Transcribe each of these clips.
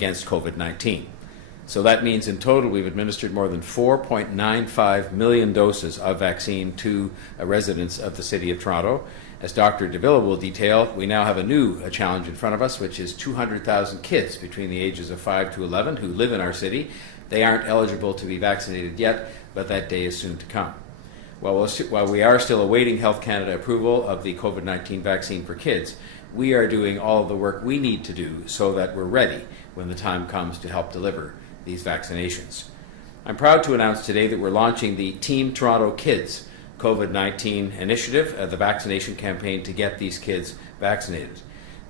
against COVID-19. So that means in total we've administered more than 4.95 million doses of vaccine to residents of the City of Toronto. As Dr. DeVilla will detail, we now have a new challenge in front of us, which is 200,000 kids between the ages of 5 to 11 who live in our city. They aren't eligible to be vaccinated yet, but that day is soon to come. While we are still awaiting Health Canada approval of the COVID-19 vaccine for kids, we are doing all of the work we need to do so that we're ready when the time comes to help deliver these vaccinations. I'm proud to announce today that we're launching the Team Toronto Kids COVID-19 initiative, the vaccination campaign to get these kids vaccinated.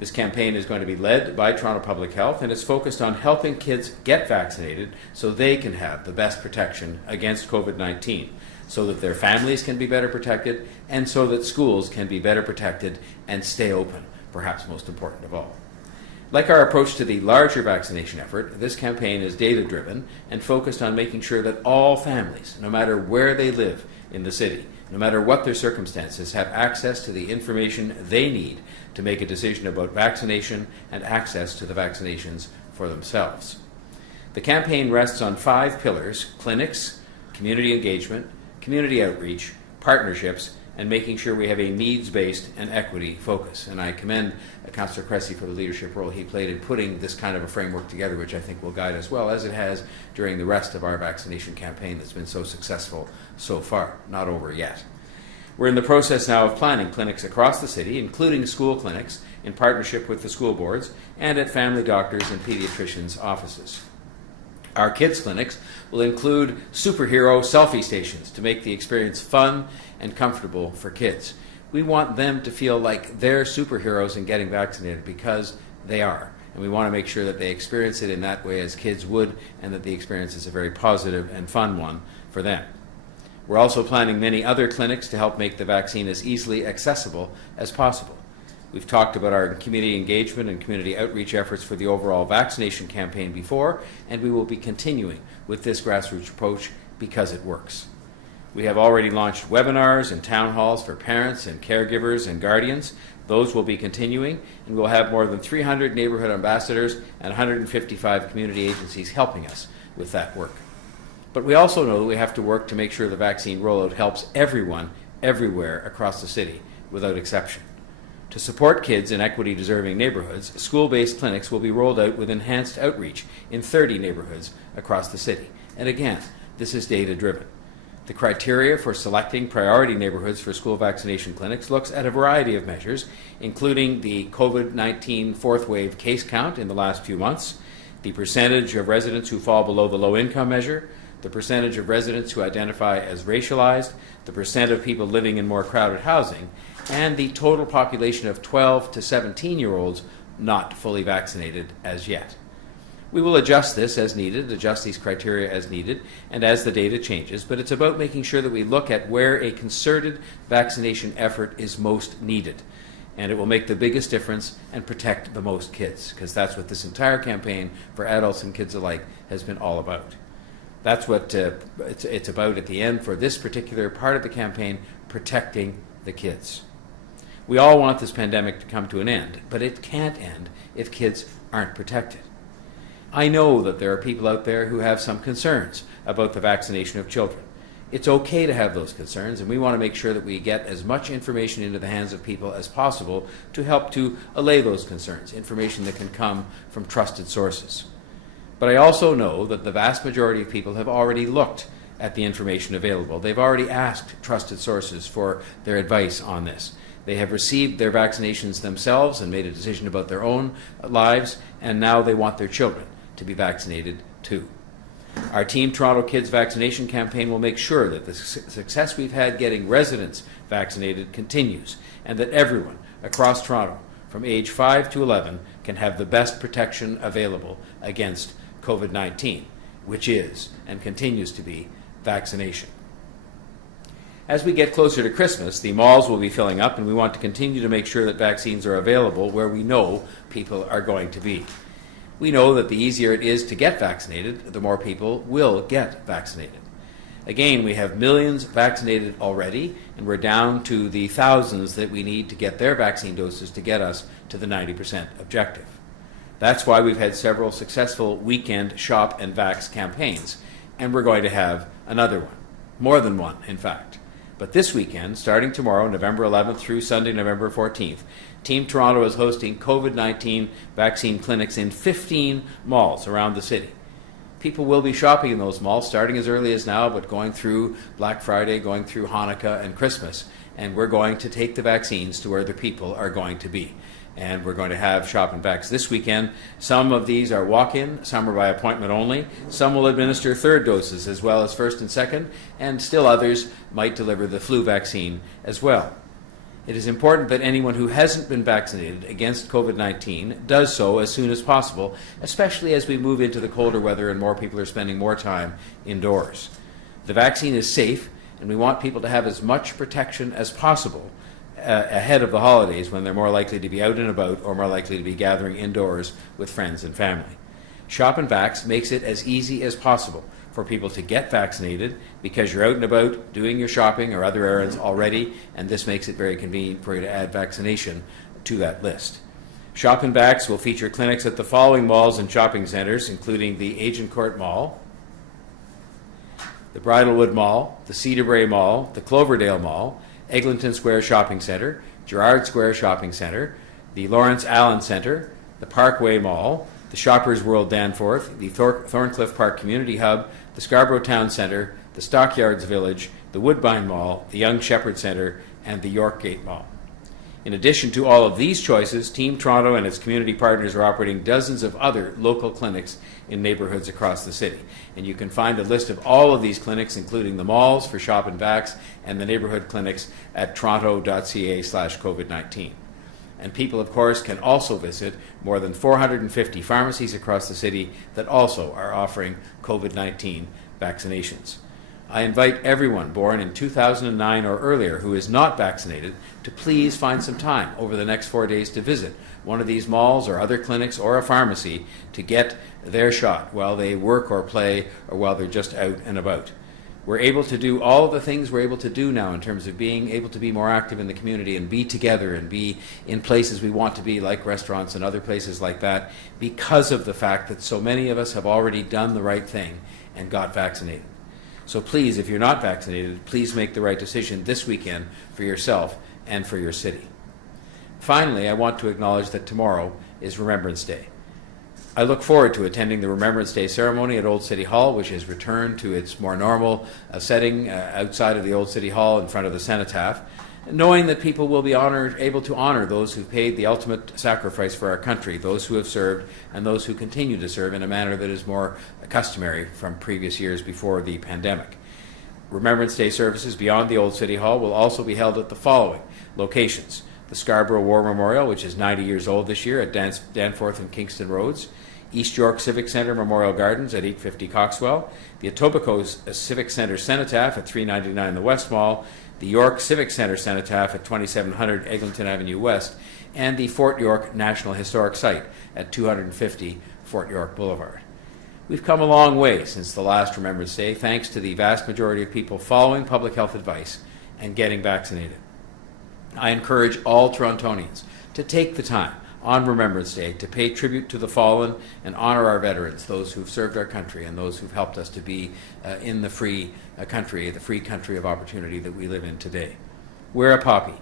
This campaign is going to be led by Toronto Public Health, and it's focused on helping kids get vaccinated so they can have the best protection against COVID-19, so that their families can be better protected, and so that schools can be better protected and stay open, perhaps most important of all. Like our approach to the larger vaccination effort, this campaign is data-driven and focused on making sure that all families, no matter where they live in the city, no matter what their circumstances, have access to the information they need to make a decision about vaccination and access to the vaccinations for themselves. The campaign rests on 5 pillars: clinics, community engagement, community outreach, partnerships, and making sure we have a needs-based and equity focus. And I commend Councillor Cressy for the leadership role he played in putting this kind of a framework together, which I think will guide us well, as it has during the rest of our vaccination campaign that's been so successful so far. Not over yet. We're in the process now of planning clinics across the city, including school clinics, in partnership with the school boards and at family doctors and pediatricians' offices. Our kids' clinics will include superhero selfie stations to make the experience fun and comfortable for kids. We want them to feel like they're superheroes in getting vaccinated, because they are. And we want to make sure that they experience it in that way as kids would, and that the experience is a very positive and fun one for them. We're also planning many other clinics to help make the vaccine as easily accessible as possible. We've talked about our community engagement and community outreach efforts for the overall vaccination campaign before, and we will be continuing with this grassroots approach because it works. We have already launched webinars and town halls for parents and caregivers and guardians. Those will be continuing, and we'll have more than 300 neighbourhood ambassadors and 155 community agencies helping us with that work. But we also know that we have to work to make sure the vaccine rollout helps everyone, everywhere across the city, without exception. To support kids in equity-deserving neighbourhoods, school-based clinics will be rolled out with enhanced outreach in 30 neighbourhoods across the city. And again, this is data-driven. The criteria for selecting priority neighbourhoods for school vaccination clinics looks at a variety of measures, including the COVID-19 fourth wave case count in the last few months, the percentage of residents who fall below the low-income measure, the percentage of residents who identify as racialized, the percent of people living in more crowded housing, and the total population of 12 to 17-year-olds not fully vaccinated as yet. We will adjust this as needed, adjust these criteria as needed, and as the data changes, but it's about making sure that we look at where a concerted vaccination effort is most needed. And it will make the biggest difference and protect the most kids, because that's what this entire campaign for adults and kids alike has been all about. That's what it's about at the end for this particular part of the campaign, protecting the kids. We all want this pandemic to come to an end, but it can't end if kids aren't protected. I know that there are people out there who have some concerns about the vaccination of children. It's okay to have those concerns, and we want to make sure that we get as much information into the hands of people as possible to help to allay those concerns, information that can come from trusted sources. But I also know that the vast majority of people have already looked at the information available. They've already asked trusted sources for their advice on this. They have received their vaccinations themselves and made a decision about their own lives, and now they want their children to be vaccinated too. Our Team Toronto Kids vaccination campaign will make sure that the success we've had getting residents vaccinated continues, and that everyone across Toronto from age 5 to 11 can have the best protection available against COVID-19, which is and continues to be vaccination. As we get closer to Christmas, the malls will be filling up, and we want to continue to make sure that vaccines are available where we know people are going to be. We know that the easier it is to get vaccinated, the more people will get vaccinated. Again, we have millions vaccinated already, and we're down to the thousands that we need to get their vaccine doses to get us to the 90% objective. That's why we've had several successful weekend shop and vax campaigns, and we're going to have another one, more than one, in fact. But this weekend, starting tomorrow, November 11th through Sunday, November 14th, Team Toronto is hosting COVID-19 vaccine clinics in 15 malls around the city. People will be shopping in those malls, starting as early as now, but going through Black Friday, going through Hanukkah and Christmas. And we're going to take the vaccines to where the people are going to be. And we're going to have shop and vax this weekend. Some of these are walk-in, some are by appointment only. Some will administer third doses as well as first and second, and still others might deliver the flu vaccine as well. It is important that anyone who hasn't been vaccinated against COVID-19 does so as soon as possible, especially as we move into the colder weather and more people are spending more time indoors. The vaccine is safe, and we want people to have as much protection as possible ahead of the holidays, when they're more likely to be out and about or more likely to be gathering indoors with friends and family. Shop and Vax makes it as easy as possible for people to get vaccinated, because you're out and about doing your shopping or other errands already, and this makes it very convenient for you to add vaccination to that list. Shop and Vax will feature clinics at the following malls and shopping centres, including the Agincourt Mall, the Bridlewood Mall, the Cedarbrae Mall, the Cloverdale Mall, Eglinton Square Shopping Centre, Gerrard Square Shopping Centre, the Lawrence Allen Centre, the Parkway Mall, the Shoppers World Danforth, the Thorncliffe Park Community Hub, the Scarborough Town Centre, the Stockyards Village, the Woodbine Mall, the Young Shepherd Centre, and the Yorkgate Mall. In addition to all of these choices, Team Toronto and its community partners are operating dozens of other local clinics in neighbourhoods across the city. And you can find a list of all of these clinics, including the malls for Shop and Vax and the neighbourhood clinics, at toronto.ca/COVID-19. And people, of course, can also visit more than 450 pharmacies across the city that also are offering COVID-19 vaccinations. I invite everyone born in 2009 or earlier who is not vaccinated to please find some time over the next 4 days to visit one of these malls or other clinics or a pharmacy to get their shot while they work or play or while they're just out and about. We're able to do all of the things we're able to do now in terms of being able to be more active in the community and be together and be in places we want to be, like restaurants and other places like that, because of the fact that so many of us have already done the right thing and got vaccinated. So please, if you're not vaccinated, please make the right decision this weekend for yourself and for your city. Finally, I want to acknowledge that tomorrow is Remembrance Day. I look forward to attending the Remembrance Day ceremony at Old City Hall, which has returned to its more normal setting outside of the Old City Hall in front of the cenotaph, knowing that people will be able to honor those who paid the ultimate sacrifice for our country, those who have served and those who continue to serve in a manner that is more customary from previous years before the pandemic. Remembrance Day services beyond the Old City Hall will also be held at the following locations: the Scarborough War Memorial, which is 90 years old this year, at Danforth and Kingston Roads; East York Civic Centre Memorial Gardens at 850 Coxwell; the Etobicoke Civic Centre Cenotaph at 399 the West Mall; the York Civic Centre Cenotaph at 2700 Eglinton Avenue West; and the Fort York National Historic Site at 250 Fort York Boulevard. We've come a long way since the last Remembrance Day, thanks to the vast majority of people following public health advice and getting vaccinated. I encourage all Torontonians to take the time on Remembrance Day to pay tribute to the fallen and honor our veterans, those who've served our country and those who've helped us to be in the free country of opportunity that we live in today. Wear a poppy.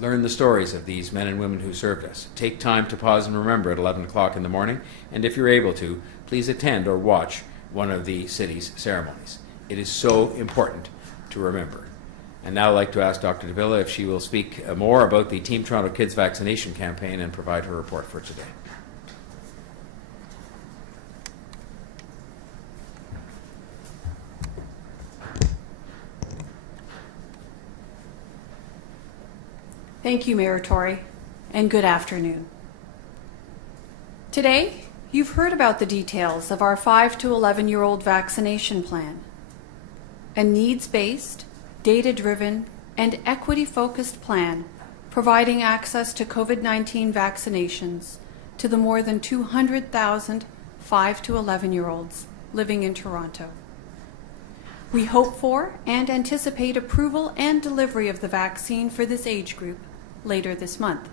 Learn the stories of these men and women who served us. Take time to pause and remember at 11 o'clock in the morning, and if you're able to, please attend or watch one of the city's ceremonies. It is so important to remember. And now I'd like to ask Dr. Davila if she will speak more about the Team Toronto Kids Vaccination campaign and provide her report for today. Thank you, Mayor Tory, and good afternoon. Today, you've heard about the details of our 5 to 11-year-old vaccination plan, a needs-based, data-driven, and equity-focused plan providing access to COVID-19 vaccinations to the more than 200,000 5 to 11-year-olds living in Toronto. We hope for and anticipate approval and delivery of the vaccine for this age group later this month.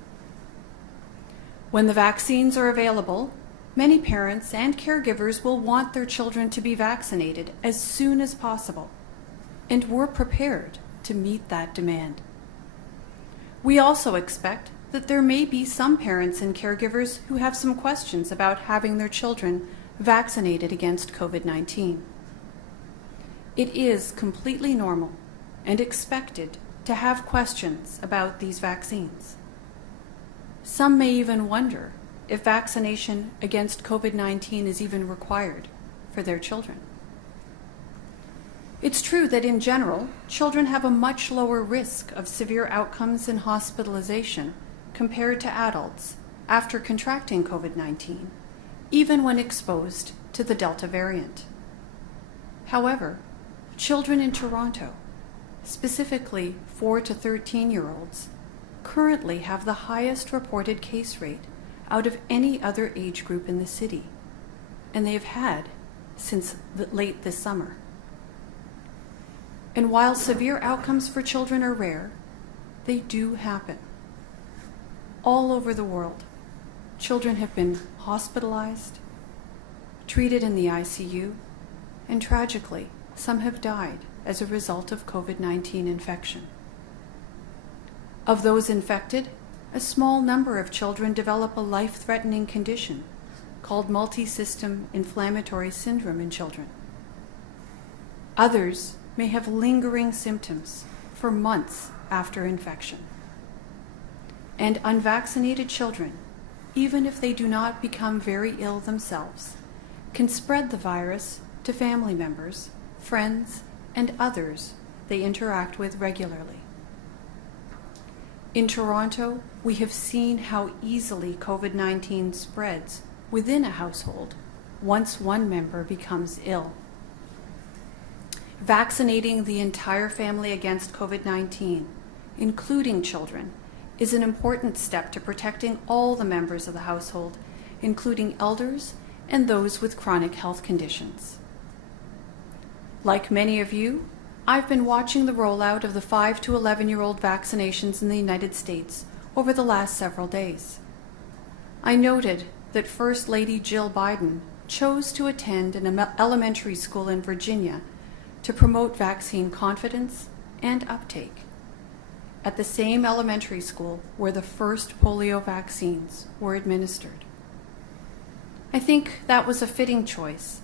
When the vaccines are available, Many parents and caregivers will want their children to be vaccinated as soon as possible, and we're prepared to meet that demand. We also expect that there may be some parents and caregivers who have some questions about having their children vaccinated against COVID-19. It is completely normal and expected to have questions about these vaccines. Some may even wonder if vaccination against COVID-19 is even required for their children. It's true that in general, children have a much lower risk of severe outcomes and hospitalization compared to adults after contracting COVID-19, even when exposed to the Delta variant. However, children in Toronto, specifically 4 to 13-year-olds, currently have the highest reported case rate out of any other age group in the city, and they have had since late this summer. And while severe outcomes for children are rare, they do happen. All over the world, children have been hospitalized, treated in the ICU, and tragically, some have died as a result of COVID-19 infection. Of those infected, a small number of children develop a life-threatening condition called multisystem inflammatory syndrome in children. Others may have lingering symptoms for months after infection. And unvaccinated children, even if they do not become very ill themselves, can spread the virus to family members, friends, and others they interact with regularly. In Toronto, we have seen how easily COVID-19 spreads within a household once one member becomes ill. Vaccinating the entire family against COVID-19, including children, is an important step to protecting all the members of the household, including elders and those with chronic health conditions. Like many of you, I've been watching the rollout of the 5 to 11-year-old vaccinations in the United States over the last several days. I noted that First Lady Jill Biden chose to attend an elementary school in Virginia to promote vaccine confidence and uptake, at the same elementary school where the first polio vaccines were administered. I think that was a fitting choice,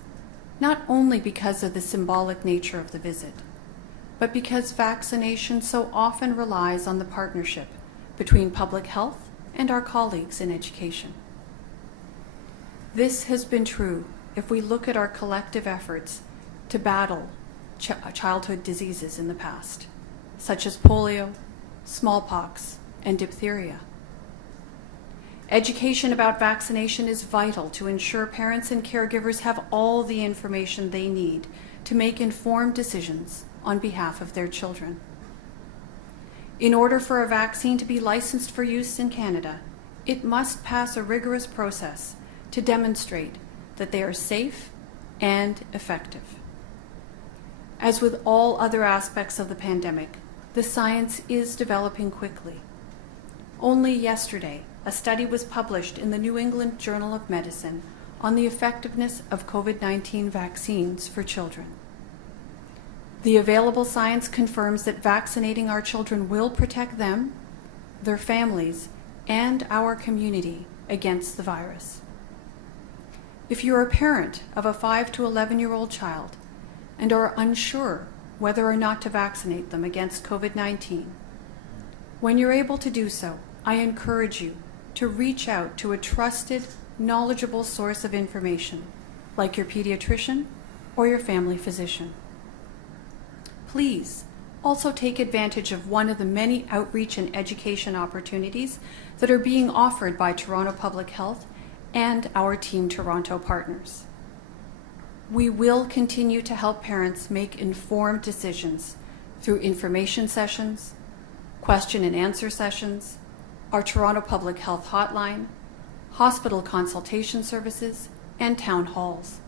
not only because of the symbolic nature of the visit, but because vaccination so often relies on the partnership between public health and our colleagues in education. This has been true if we look at our collective efforts to battle childhood diseases in the past, such as polio, smallpox, and diphtheria. Education about vaccination is vital to ensure parents and caregivers have all the information they need to make informed decisions on behalf of their children. In order for a vaccine to be licensed for use in Canada, it must pass a rigorous process to demonstrate that they are safe and effective. As with all other aspects of the pandemic, the science is developing quickly. Only yesterday, a study was published in the New England Journal of Medicine on the effectiveness of COVID-19 vaccines for children. The available science confirms that vaccinating our children will protect them, their families, and our community against the virus. If you're a parent of a 5 to 11-year-old child and are unsure whether or not to vaccinate them against COVID-19, when you're able to do so, I encourage you to reach out to a trusted, knowledgeable source of information, like your pediatrician or your family physician. Please also take advantage of one of the many outreach and education opportunities that are being offered by Toronto Public Health and our Team Toronto partners. We will continue to help parents make informed decisions through information sessions, question and answer sessions, our Toronto Public Health hotline, hospital consultation services, and town halls.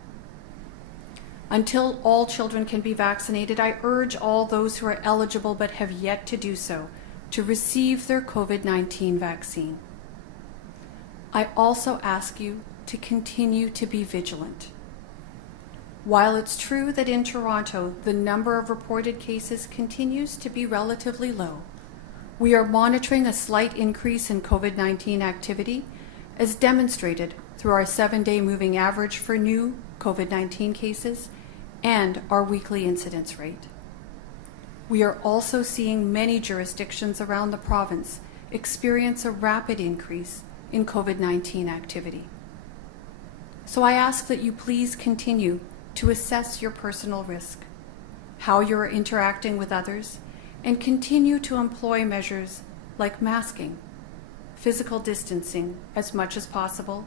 Until all children can be vaccinated, I urge all those who are eligible but have yet to do so to receive their COVID-19 vaccine. I also ask you to continue to be vigilant. While it's true that in Toronto the number of reported cases continues to be relatively low, we are monitoring a slight increase in COVID-19 activity, as demonstrated through our 7-day moving average for new COVID-19 cases and our weekly incidence rate. We are also seeing many jurisdictions around the province experience a rapid increase in COVID-19 activity. So I ask that you please continue to assess your personal risk, how you are interacting with others, and continue to employ measures like masking, physical distancing as much as possible,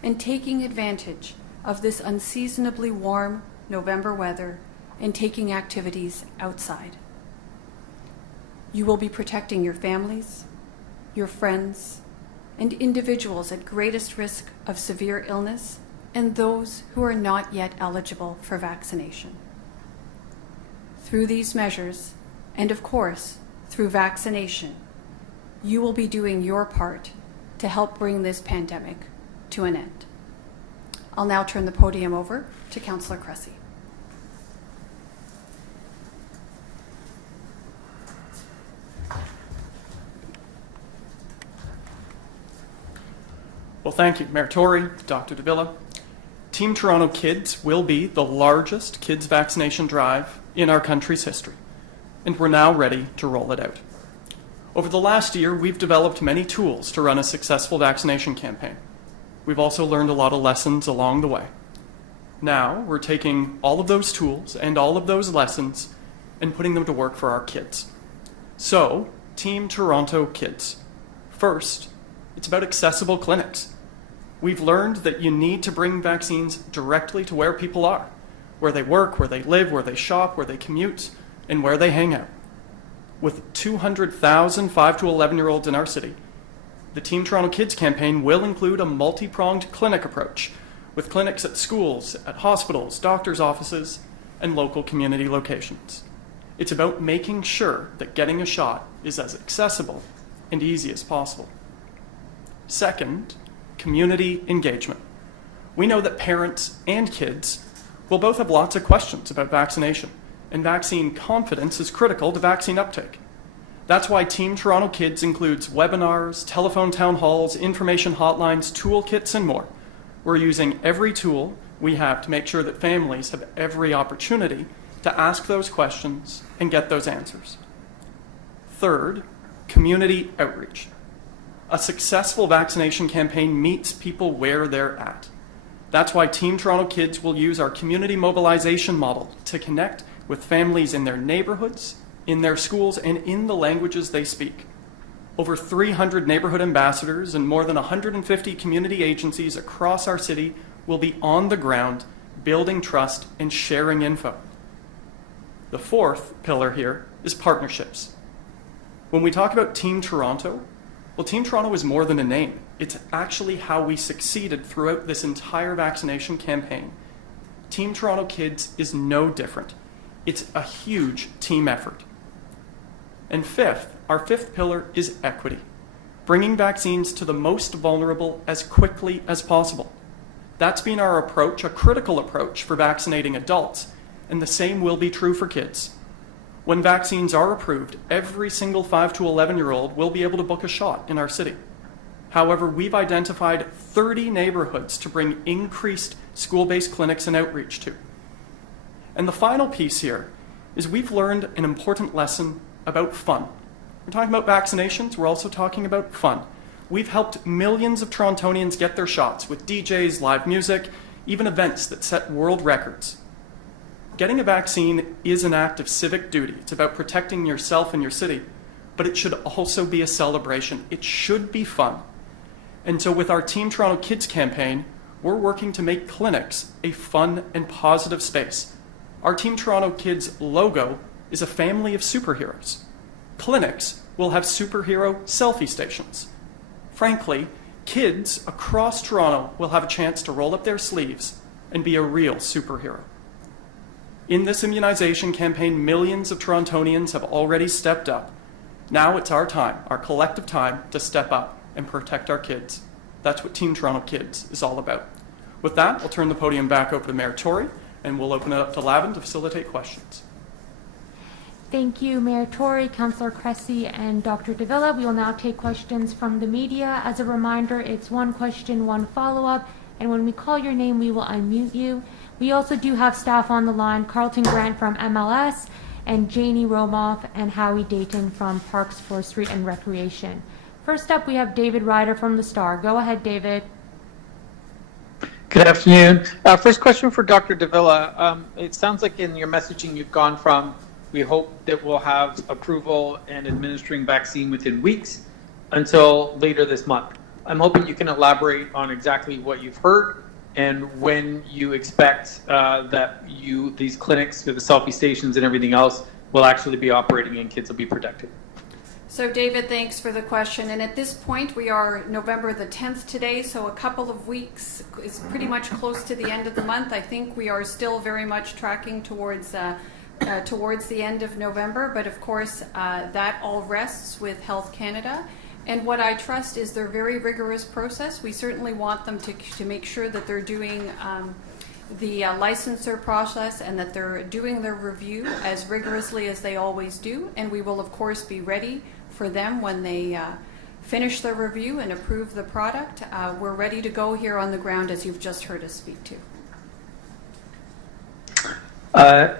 and taking advantage of this unseasonably warm November weather and taking activities outside. You will be protecting your families, your friends, and individuals at greatest risk of severe illness and those who are not yet eligible for vaccination. Through these measures, and of course, through vaccination, you will be doing your part to help bring this pandemic to an end. I'll now turn the podium over to Councillor Cressy. Well, thank you, Mayor Tory, Dr. Davila. Team Toronto Kids will be the largest kids vaccination drive in our country's history, and we're now ready to roll it out. Over the last year, we've developed many tools to run a successful vaccination campaign. We've also learned a lot of lessons along the way. Now, we're taking all of those tools and all of those lessons and putting them to work for our kids. So, Team Toronto Kids. First, it's about accessible clinics. We've learned that you need to bring vaccines directly to where people are, where they work, where they live, where they shop, where they commute, and where they hang out. With 200,000 5 to 11-year-olds in our city, the Team Toronto Kids campaign will include a multi-pronged clinic approach with clinics at schools, at hospitals, doctors' offices, and local community locations. It's about making sure that getting a shot is as accessible and easy as possible. Second, community engagement. We know that parents and kids will both have lots of questions about vaccination, and vaccine confidence is critical to vaccine uptake. That's why Team Toronto Kids includes webinars, telephone town halls, information hotlines, toolkits, and more. We're using every tool we have to make sure that families have every opportunity to ask those questions and get those answers. Third, community outreach. A successful vaccination campaign meets people where they're at. That's why Team Toronto Kids will use our community mobilization model to connect with families in their neighborhoods, in their schools, and in the languages they speak. Over 300 neighborhood ambassadors and more than 150 community agencies across our city will be on the ground, building trust and sharing info. The fourth pillar here is partnerships. When we talk about Team Toronto, well, Team Toronto is more than a name. It's actually how we succeeded throughout this entire vaccination campaign. Team Toronto Kids is no different. It's a huge team effort. And fifth, our fifth pillar is equity, bringing vaccines to the most vulnerable as quickly as possible. That's been our approach, a critical approach for vaccinating adults, and the same will be true for kids. When vaccines are approved, every single 5 to 11-year-old will be able to book a shot in our city. However, we've identified 30 neighborhoods to bring increased school-based clinics and outreach to. And the final piece here is we've learned an important lesson about fun. We're talking about vaccinations, we're also talking about fun. We've helped millions of Torontonians get their shots with DJs, live music, even events that set world records. Getting a vaccine is an act of civic duty. It's about protecting yourself and your city, but it should also be a celebration. It should be fun. And so with our Team Toronto Kids campaign, we're working to make clinics a fun and positive space. Our Team Toronto Kids logo is a family of superheroes. Clinics will have superhero selfie stations. Frankly, kids across Toronto will have a chance to roll up their sleeves and be a real superhero. In this immunization campaign, millions of Torontonians have already stepped up. Now it's our time, our collective time, to step up and protect our kids. That's what Team Toronto Kids is all about. With that, I'll turn the podium back over to Mayor Tory, and we'll open it up to Lavin to facilitate questions. Thank you, Mayor Tory, Councillor Cressy, and Dr. Davila. We will now take questions from the media. As a reminder, it's one question, one follow-up, and when we call your name, we will unmute you. We also do have staff on the line, Carlton Grant from MLS, and Janie Romoff and Howie Dayton from Parks, Forestry, and Recreation. First up, we have David Ryder from The Star. Go ahead, David. Good afternoon. First question for Dr. Davila. It sounds like in your messaging you've gone from, we hope that we'll have approval and administering vaccine within weeks until later this month. I'm hoping you can elaborate on exactly what you've heard and when you expect that these clinics with the selfie stations and everything else will actually be operating and kids will be protected. So David, thanks for the question. And at this point, we are November the 10th today, so a couple of weeks is pretty much close to the end of the month. I think we are still very much tracking towards the end of November, but of course that all rests with Health Canada. And what I trust is their very rigorous process. We certainly want them to make sure that they're doing the licensure process and that they're doing their review as rigorously as they always do. And we will, of course, be ready for them when they finish their review and approve the product. We're ready to go here on the ground, as you've just heard us speak to.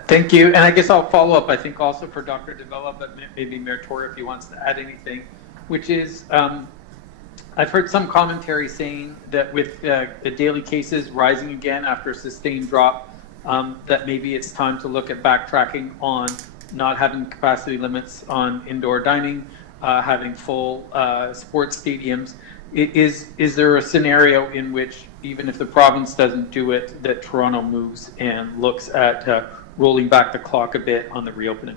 Thank you. And I guess I'll follow up, I think, also for Dr. Davila, but maybe Mayor Tory if he wants to add anything, which is I've heard some commentary saying that with the daily cases rising again after a sustained drop, that maybe it's time to look at backtracking on not having capacity limits on indoor dining, having full sports stadiums. Is there a scenario in which, even if the province doesn't do it, that Toronto moves and looks at rolling back the clock a bit on the reopening?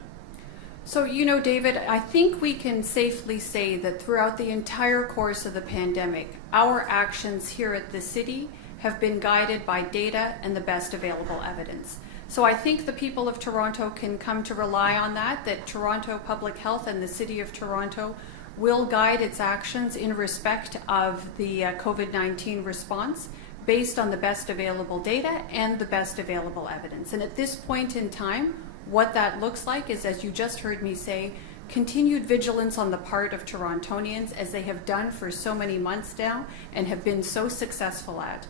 So, you know, David, I think we can safely say that throughout the entire course of the pandemic, our actions here at the city have been guided by data and the best available evidence. So I think the people of Toronto can come to rely on that Toronto Public Health and the City of Toronto will guide its actions in respect of the COVID-19 response based on the best available data and the best available evidence. And at this point in time, what that looks like is, as you just heard me say, continued vigilance on the part of Torontonians, as they have done for so many months now and have been so successful at.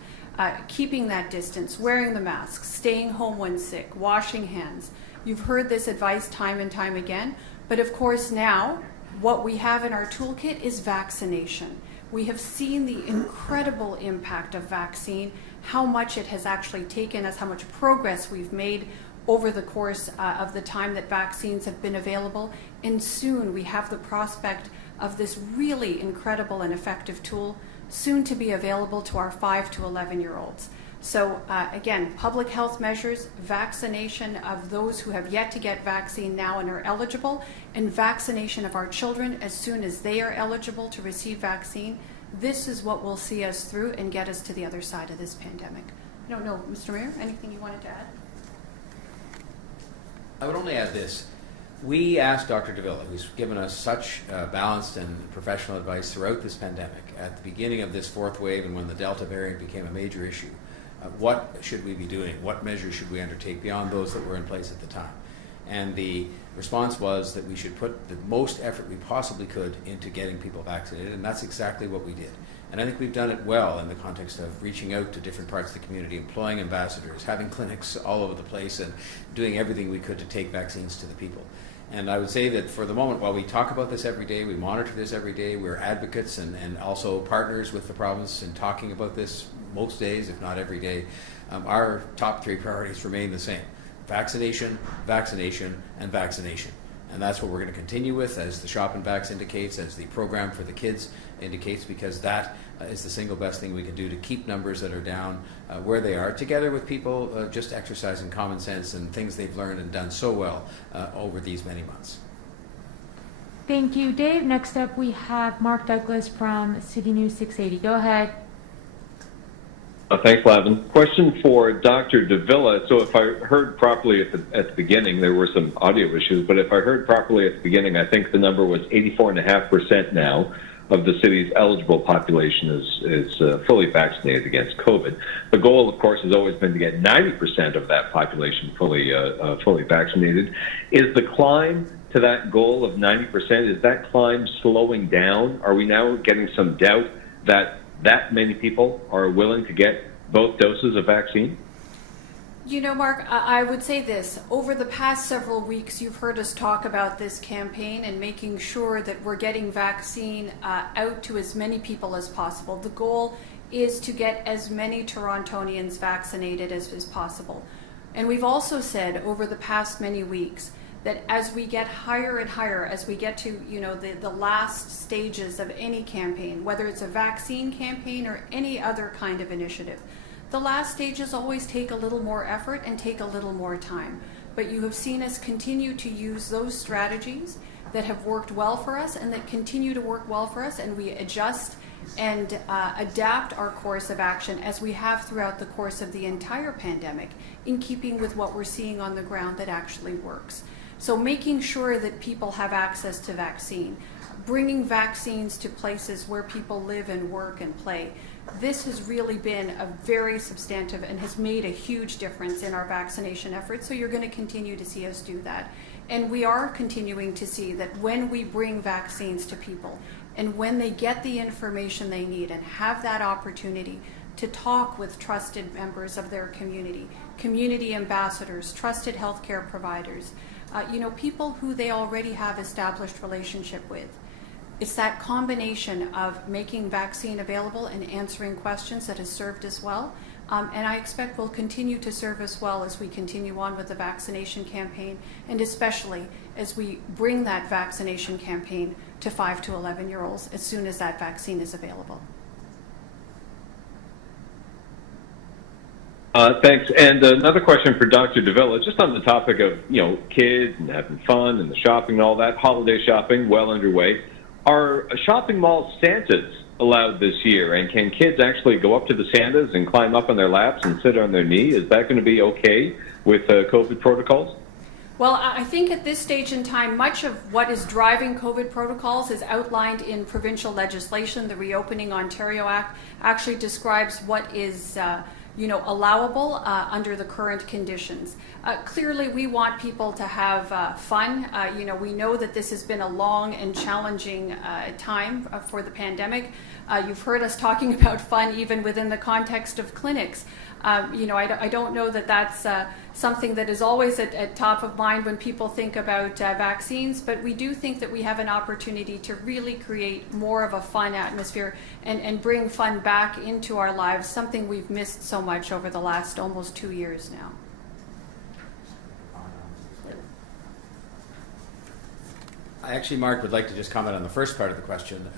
Keeping that distance, wearing the masks, staying home when sick, washing hands. You've heard this advice time and time again, but of course now what we have in our toolkit is vaccination. We have seen the incredible impact of vaccine, how much it has actually taken us, how much progress we've made over the course of the time that vaccines have been available, and soon we have the prospect of this really incredible and effective tool soon to be available to our 5 to 11-year-olds. So again, public health measures, vaccination of those who have yet to get vaccine now and are eligible, and vaccination of our children as soon as they are eligible to receive vaccine. This is what will see us through and get us to the other side of this pandemic. I don't know, Mr. Mayor, anything you wanted to add? I would only add this. We asked Dr. Davila, who's given us such balanced and professional advice throughout this pandemic, at the beginning of this fourth wave and when the Delta variant became a major issue, what should we be doing? What measures should we undertake beyond those that were in place at the time? And the response was that we should put the most effort we possibly could into getting people vaccinated, and that's exactly what we did. And I think we've done it well in the context of reaching out to different parts of the community, employing ambassadors, having clinics all over the place, and doing everything we could to take vaccines to the people. And I would say that for the moment, while we talk about this every day, we monitor this every day, we're advocates and also partners with the province in talking about this most days, if not every day, our top three priorities remain the same: vaccination, vaccination, and vaccination. And that's what we're going to continue with, as the Shop and Vax indicates, as the program for the kids indicates, because that is the single best thing we can do to keep numbers that are down where they are, together with people just exercising common sense and things they've learned and done so well over these many months. Thank you, Dave. Next up, we have Mark Douglas from City News 680. Go ahead. Thanks, Lavin. Question for Dr. Davila. So if I heard properly at the beginning, there were some audio issues, but if I heard properly at the beginning, I think the number was 84.5% now. of the city's eligible population is fully vaccinated against COVID. The goal, of course, has always been to get 90% of that population fully vaccinated. Is the climb to that goal of 90%, is that climb slowing down? Are we now getting some doubt that many people are willing to get both doses of vaccine? You know, Mark, I would say this. Over the past several weeks, you've heard us talk about this campaign and making sure that we're getting vaccine out to as many people as possible. The goal is to get as many Torontonians vaccinated as possible. And we've also said over the past many weeks that as we get higher and higher, as we get to, you know, the last stages of any campaign, whether it's a vaccine campaign or any other kind of initiative, the last stages always take a little more effort and take a little more time. But you have seen us continue to use those strategies that have worked well for us and that continue to work well for us, and we adjust and adapt our course of action as we have throughout the course of the entire pandemic, in keeping with what we're seeing on the ground that actually works. So making sure that people have access to vaccine, bringing vaccines to places where people live and work and play. This has really been a very substantive and has made a huge difference in our vaccination efforts, so you're going to continue to see us do that. And we are continuing to see that when we bring vaccines to people and when they get the information they need and have that opportunity to talk with trusted members of their community, community ambassadors, trusted healthcare providers, people who they already have established relationship with. It's that combination of making vaccine available and answering questions that has served us well. And I expect will continue to serve us well as we continue on with the vaccination campaign, and especially as we bring that vaccination campaign to 5 to 11-year-olds as soon as that vaccine is available. Thanks. And another question for Dr. Davila, just on the topic of, kids and having fun and the shopping and all that, holiday shopping well underway. Are shopping mall Santas allowed this year? And can kids actually go up to the Santas and climb up on their laps and sit on their knee? Is that going to be okay with COVID protocols? Well, I think at this stage in time, much of what is driving COVID protocols is outlined in provincial legislation. The Reopening Ontario Act actually describes what is allowable under the current conditions. Clearly, we want people to have fun. We know that this has been a long and challenging time for the pandemic. You've heard us talking about fun even within the context of clinics. I don't know that that's something that is always at top of mind when people think about vaccines, but we do think that we have an opportunity to really create more of a fun atmosphere and bring fun back into our lives, something we've missed so much over the last almost 2 years now. I actually, Mark, would like to just comment on the first part of the question,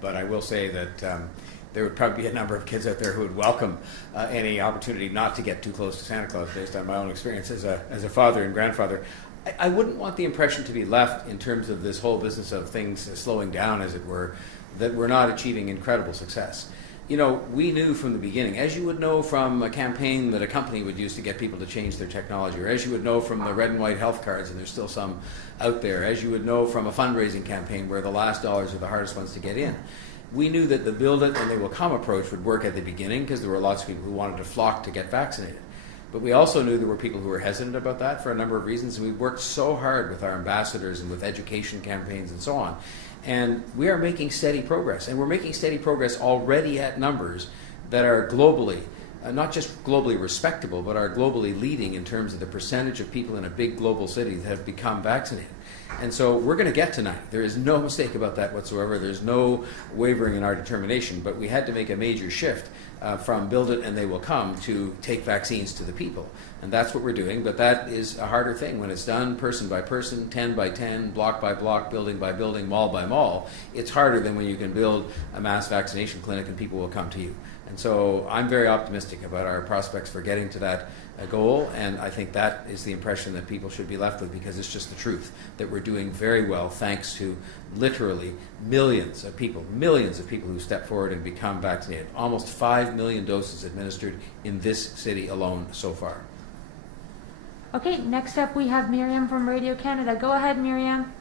but I will say that there would probably be a number of kids out there who would welcome any opportunity not to get too close to Santa Claus, based on my own experience as a father and grandfather. I wouldn't want the impression to be left in terms of this whole business of things slowing down, as it were, that we're not achieving incredible success. We knew from the beginning, as you would know from a campaign that a company would use to get people to change their technology, or as you would know from the red and white health cards, and there's still some out there, as you would know from a fundraising campaign where the last dollars are the hardest ones to get in. We knew that the build it and they will come approach would work at the beginning because there were lots of people who wanted to flock to get vaccinated. But we also knew there were people who were hesitant about that for a number of reasons. We worked so hard with our ambassadors and with education campaigns and so on. And we are making steady progress. And we're making steady progress already at numbers that are globally, not just globally respectable, but are globally leading in terms of the percentage of people in a big global city that have become vaccinated. And so we're going to get to 90. There is no mistake about that whatsoever. There's no wavering in our determination. But we had to make a major shift from build it and they will come to take vaccines to the people. And that's what we're doing. But that is a harder thing when it's done person by person, 10 by 10, block by block, building by building, mall by mall. It's harder than when you can build a mass vaccination clinic and people will come to you. And so I'm very optimistic about our prospects for getting to that goal, and I think that is the impression that people should be left with, because it's just the truth that we're doing very well thanks to literally millions of people who step forward and become vaccinated. Almost 5 million doses administered in this city alone so far. Okay, next up we have Miriam from Radio Canada. Go ahead, Miriam.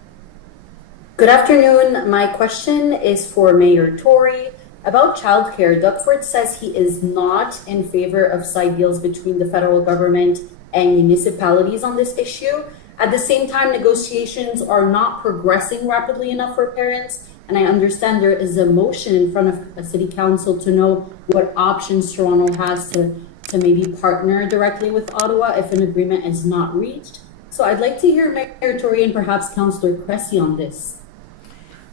Good afternoon. My question is for Mayor Tory. About childcare, Duckford says he is not in favor of side deals between the federal government and municipalities on this issue. At the same time, negotiations are not progressing rapidly enough for parents, and I understand there is a motion in front of a city council to know what options Toronto has to maybe partner directly with Ottawa if an agreement is not reached. So I'd like to hear Mayor Tory and perhaps Councillor Cressy on this.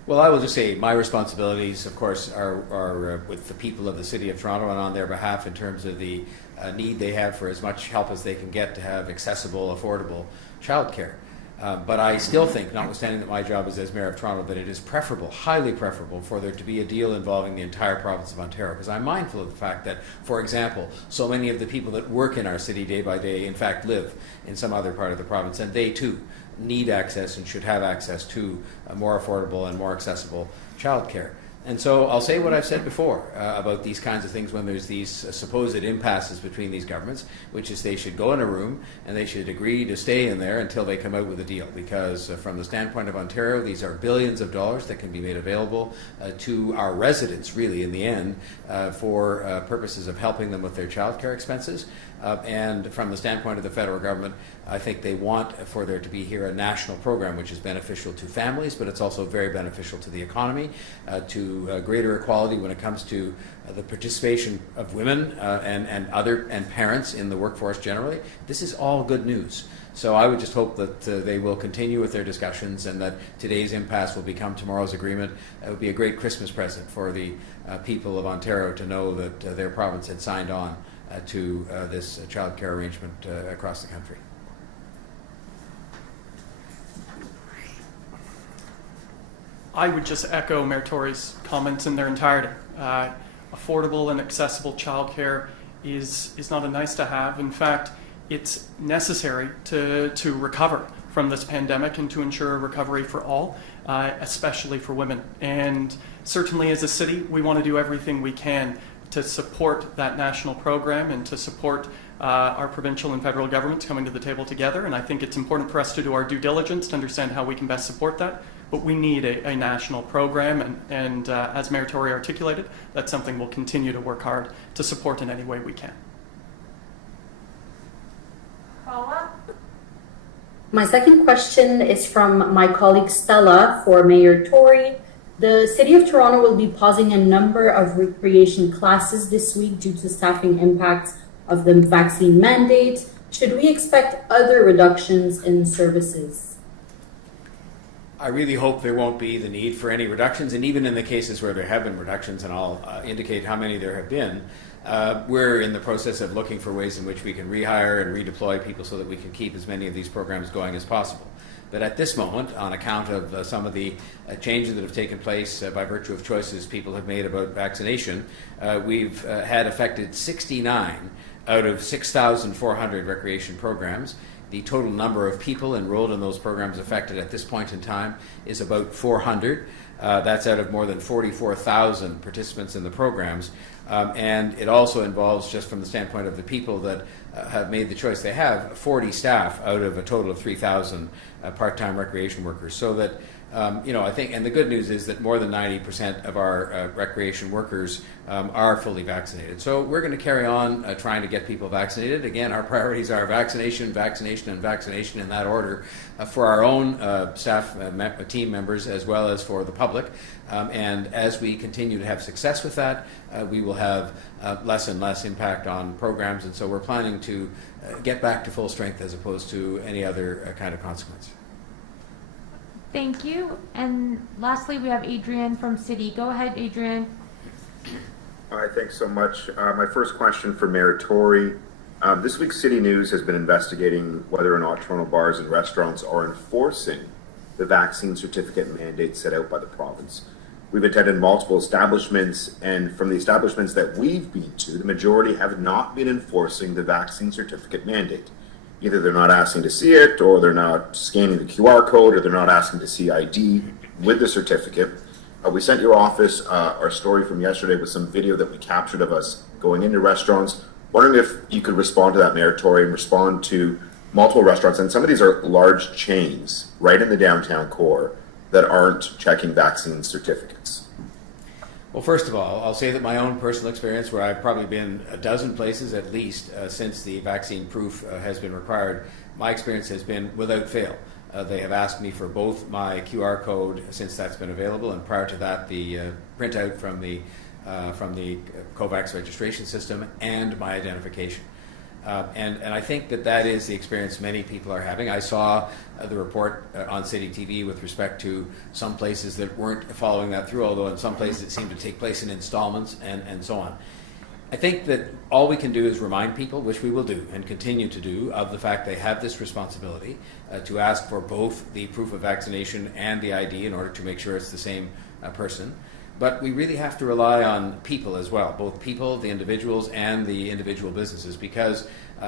Well, I will just say my responsibilities, of course, are with the people of the City of Toronto and on their behalf in terms of the need they have for as much help as they can get to have accessible, affordable childcare. But I still think, notwithstanding that my job is as Mayor of Toronto, that it is preferable, highly preferable, for there to be a deal involving the entire province of Ontario. Because I'm mindful of the fact that, for example, so many of the people that work in our city day by day, in fact, live in some other part of the province, and they too need access and should have access to more affordable and more accessible childcare. And so I'll say what I've said before about these kinds of things when there's these supposed impasses between these governments, which is they should go in a room and they should agree to stay in there until they come out with a deal. Because from the standpoint of Ontario, these are billions of dollars that can be made available to our residents, really, in the end, for purposes of helping them with their childcare expenses. And from the standpoint of the federal government, I think they want for there to be here a national program which is beneficial to families, but it's also very beneficial to the economy, to greater equality when it comes to the participation of women and parents in the workforce generally. This is all good news. So I would just hope that they will continue with their discussions and that today's impasse will become tomorrow's agreement. It would be a great Christmas present for the people of Ontario to know that their province had signed on to this childcare arrangement across the country. I would just echo Mayor Tory's comments in their entirety. Affordable and accessible childcare is not a nice to have. In fact, it's necessary to recover from this pandemic and to ensure a recovery for all, especially for women. And certainly as a city, we want to do everything we can to support that national program and to support our provincial and federal governments coming to the table together. And I think it's important for us to do our due diligence to understand how we can best support that. But we need a national program, and as Mayor Tory articulated, that's something we'll continue to work hard to support in any way we can. My second question is from my colleague Stella for Mayor Tory. The City of Toronto will be pausing a number of recreation classes this week due to staffing impacts of the vaccine mandate. Should we expect other reductions in services? I really hope there won't be the need for any reductions, and even in the cases where there have been reductions, and I'll indicate how many there have been, we're in the process of looking for ways in which we can rehire and redeploy people so that we can keep as many of these programs going as possible. But at this moment, on account of some of the changes that have taken place by virtue of choices people have made about vaccination, we've had affected 69 out of 6,400 recreation programs. The total number of people enrolled in those programs affected at this point in time is about 400. That's out of more than 44,000 participants in the programs. And it also involves, just from the standpoint of the people that have made the choice they have, 40 staff out of a total of 3,000 part-time recreation workers. So that, I think, and the good news is that more than 90% of our recreation workers are fully vaccinated. So we're going to carry on trying to get people vaccinated. Again, our priorities are vaccination, vaccination, and vaccination in that order for our own staff team members as well as for the public. And as we continue to have success with that, we will have less and less impact on programs. And so we're planning to get back to full strength as opposed to any other kind of consequence. Thank you. And lastly, we have Adrienne from Citi. Go ahead, Adrienne. All right, thanks so much. My first question for Mayor Tory. This week's City News has been investigating whether or not Toronto bars and restaurants are enforcing the vaccine certificate mandate set out by the province. We've attended multiple establishments, and from the establishments that we've been to, the majority have not been enforcing the vaccine certificate mandate. Either they're not asking to see it, or they're not scanning the QR code, or they're not asking to see ID with the certificate. We sent your office our story from yesterday with some video that we captured of us going into restaurants. Wondering if you could respond to that, Mayor Tory, and respond to multiple restaurants. And some of these are large chains right in the downtown core that aren't checking vaccine certificates? Well, first of all, I'll say that my own personal experience, where I've probably been a dozen places at least since the vaccine proof has been required, my experience has been without fail. They have asked me for both my QR code since that's been available, and prior to that, the printout from the COVAX registration system and my identification. And I think that is the experience many people are having. I saw the report on City TV with respect to some places that weren't following that through, although in some places it seemed to take place in installments and so on. I think that all we can do is remind people, which we will do and continue to do, of the fact they have this responsibility to ask for both the proof of vaccination and the ID in order to make sure it's the same person. But we really have to rely on people as well, both people, the individuals, and the individual businesses, because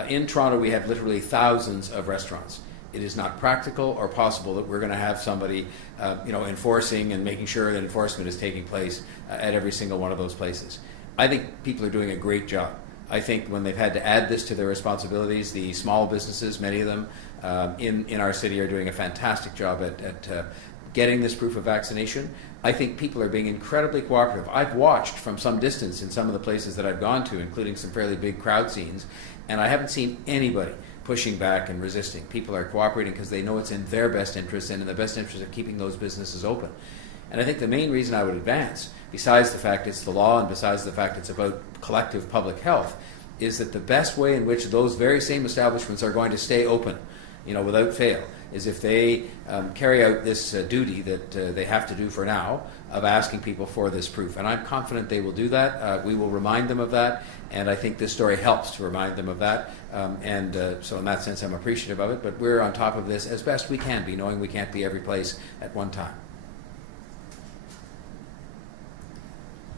in Toronto we have literally thousands of restaurants. It is not practical or possible that we're going to have somebody enforcing and making sure that enforcement is taking place at every single one of those places. I think people are doing a great job. I think when they've had to add this to their responsibilities, the small businesses, many of them in our city, are doing a fantastic job at getting this proof of vaccination. I think people are being incredibly cooperative. I've watched from some distance in some of the places that I've gone to, including some fairly big crowd scenes, and I haven't seen anybody pushing back and resisting. People are cooperating because they know it's in their best interest and in the best interest of keeping those businesses open. And I think the main reason I would advance, besides the fact it's the law and besides the fact it's about collective public health, is that the best way in which those very same establishments are going to stay open, without fail, is if they carry out this duty that they have to do for now of asking people for this proof. And I'm confident they will do that. We will remind them of that, and I think this story helps to remind them of that. So in that sense, I'm appreciative of it, but we're on top of this as best we can be, knowing we can't be every place at one time.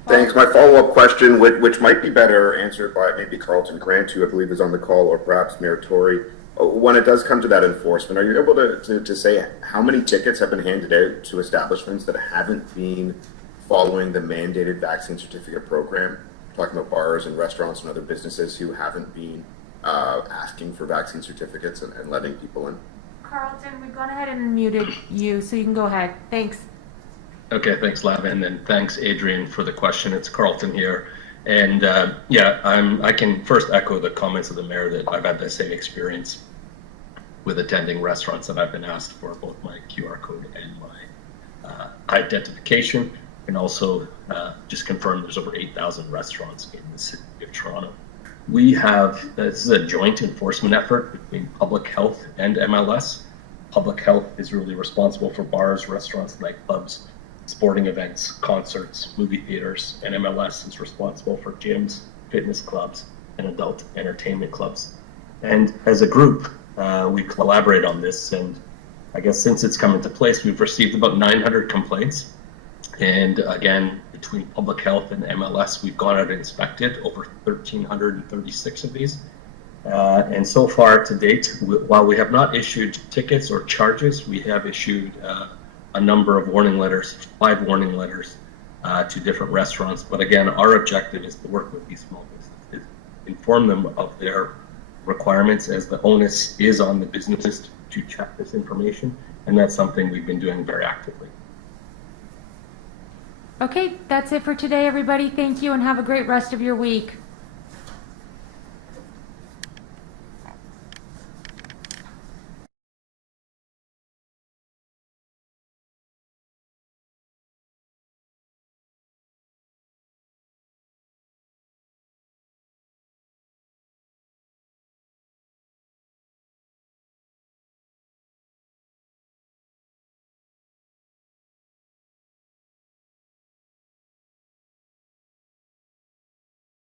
Thanks. My follow-up question, which might be better answered by maybe Carlton Grant, who I believe is on the call, or perhaps Mayor Tory. When it does come to that enforcement, are you able to say how many tickets have been handed out to establishments that haven't been following the mandated vaccine certificate program? I'm talking about bars and restaurants and other businesses who haven't been asking for vaccine certificates and letting people in. Carlton, we've gone ahead and muted you, so you can go ahead. Thanks. Okay, thanks, Lavin, and thanks, Adrian, for the question. It's Carlton here. And I can first echo the comments of the mayor that I've had the same experience with attending restaurants that I've been asked for both my QR code and my identification, and also just confirm there's over 8,000 restaurants in the city of Toronto. We have, this is a joint enforcement effort between public health and MLS. Public health is really responsible for bars, restaurants, nightclubs, sporting events, concerts, movie theaters, and MLS is responsible for gyms, fitness clubs, and adult entertainment clubs. And as a group, we collaborate on this, and I guess since it's come into place, we've received about 900 complaints. And again, between public health and MLS, we've gone out and inspected over 1,336 of these. And so far to date, while we have not issued tickets or charges, we have issued a number of warning letters, 5 warning letters to different restaurants. But again, our objective is to work with these small businesses, inform them of their requirements, as the onus is on the businesses to check this information. And that's something we've been doing very actively. Okay, that's it for today, everybody. Thank you and have a great rest of your week.